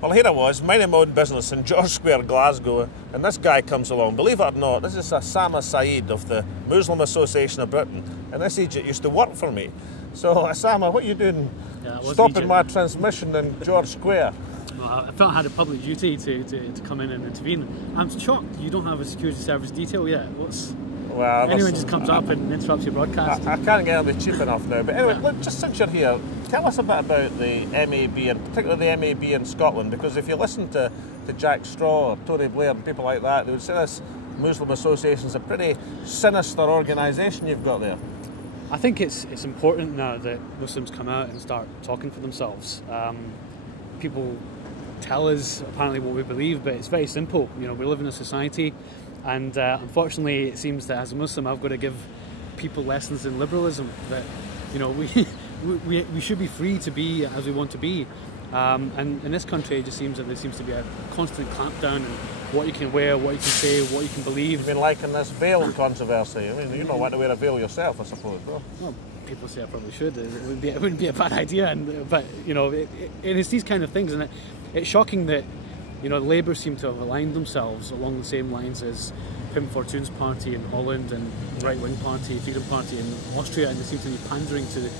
Well, here I was, minding my own business in George Square, Glasgow, and this guy comes along. Believe it or not, this is Osama Saeed of the Muslim Association of Britain, and this Egypt used to work for me. So, Osama, what are you doing stopping my transmission in George Square? Well, I felt I had a public duty to come in and intervene. I'm shocked you don't have a security service detail yet. Well, anyone just comes up and interrupts your broadcast. I can't get anybody cheap enough now. But anyway, look, just since you're here, tell us a bit about the MAB, and particularly the MAB in Scotland, because if you listen to Jack Straw or Tony Blair and people like that, they would say this Muslim Association is a pretty sinister organisation you've got there. I think it's important now that Muslims come out and start talking for themselves. People tell us apparently what we believe, but it's very simple. You know, we live in a society, and unfortunately it seems that as a Muslim I've got to give people lessons in liberalism, that, you know, we should be free to be as we want to be, and in this country it just seems that there seems to be a constant clampdown on what you can wear, what you can say, what you can believe. You've been liking this veil controversy. I mean, you don't want to wear a veil yourself, I suppose. Well, people say I probably should. It wouldn't be a bad idea, but you know, it's these kind of things, and it's shocking that, you know, Labour seem to have aligned themselves along the same lines as Pim Fortuyn's party in Holland and right-wing party, Freedom Party in Austria, and they seem to be pandering to the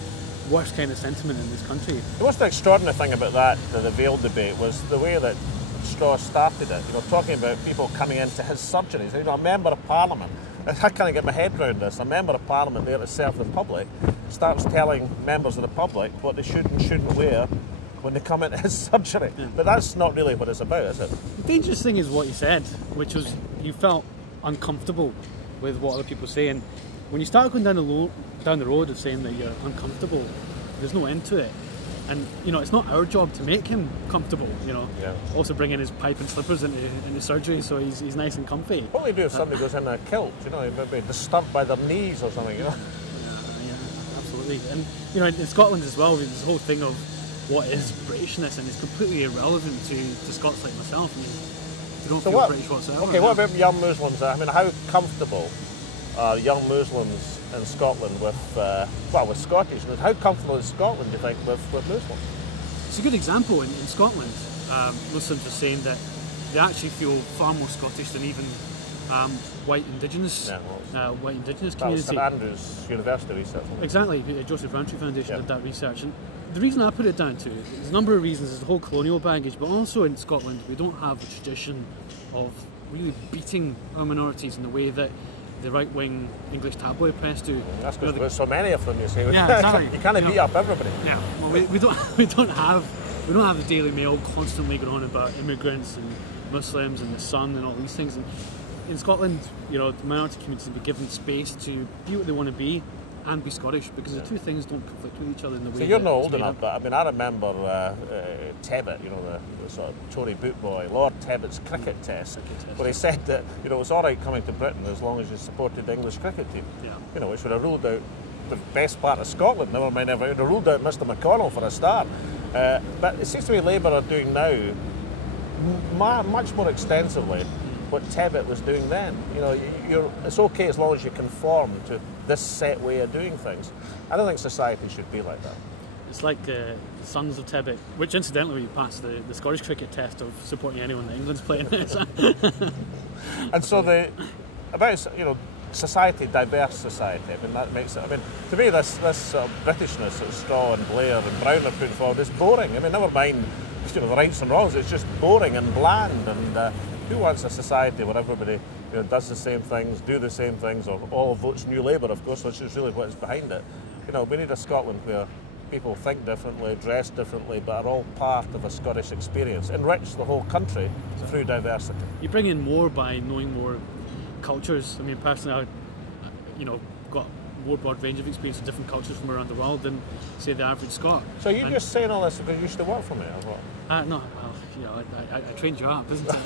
worst kind of sentiment in this country. The most extraordinary thing about that, the veil debate, was the way that Straw started it. You know, talking about people coming into his surgeries. You know, a member of Parliament, I can't get my head around this. A member of Parliament there to serve the public starts telling members of the public what they should and shouldn't wear when they come into his surgery. Yeah. But that's not really what it's about, is it? The dangerous thing is what you said, which was you felt uncomfortable with what other people say, and when you start going down the road of saying that you're uncomfortable, there's no end to it. And, you know, it's not our job to make him comfortable, you know. Yeah. Also bringing his pipe and slippers into surgery so he's nice and comfy. What do you do if somebody goes in a kilt, you know, maybe disturbed by their knees or something, you know? Yeah, absolutely. And, you know, in Scotland as well, this whole thing of what is Britishness, and it's completely irrelevant to Scots like myself. I mean, they don't feel British whatsoever. Okay, what about young Muslims? I mean, how comfortable are young Muslims in Scotland with Scottish? How comfortable is Scotland, do you think, with Muslims? It's a good example. In Scotland, Muslims are saying that they actually feel far more Scottish than even white Indigenous community. That was St Andrews University research. Exactly, Joseph Rowntree Foundation did that research. And the reason I put it down to, there's a number of reasons. There's the whole colonial baggage, but also in Scotland we don't have a tradition of really beating our minorities in the way that the right-wing English tabloid press do. That's because there's so many of them, you see. Yeah, exactly. You can't beat up everybody. Yeah, well, we don't have the Daily Mail constantly going on about immigrants and Muslims and the Sun and all these things. And in Scotland, you know, the minority communities will be given space to be what they want to be and be Scottish, because the two things don't conflict with each other in the way. So you're not old enough, but I mean, I remember Tebbit, you know, the sort of Tory boot boy, Lord Tebbit's cricket test, where he said that, you know, it's all right coming to Britain as long as you supported the English cricket team. Yeah. You know, which would have ruled out the best part of Scotland. Never mind, it would have ruled out Mr. McConnell for a start. But it seems to me Labour are doing now much more extensively what Tebbit was doing then. You know, it's okay as long as you conform to this set way of doing things. I don't think society should be like that. It's like the Sons of Tebbit, which incidentally passed the Scottish cricket test of supporting anyone that England's playing. And so you know, society, diverse society. I mean, that makes it. I mean, to me, this Britishness that Straw and Blair and Brown are putting forward is boring. I mean, never mind, you know, the rights and wrongs. It's just boring and bland. And who wants a society where everybody, you know, does the same things, do the same things, or all votes New Labour, of course, which is really what is behind it. You know, we need a Scotland where people think differently, dress differently, but are all part of a Scottish experience. Enrich the whole country through diversity. You bring in more by knowing more cultures. I mean, personally, I, you know, got a more broad range of experience of different cultures from around the world than, say, the average Scot. So you're just saying all this because you used to work for me, or what? No, well, you know, I trained you up, isn't it?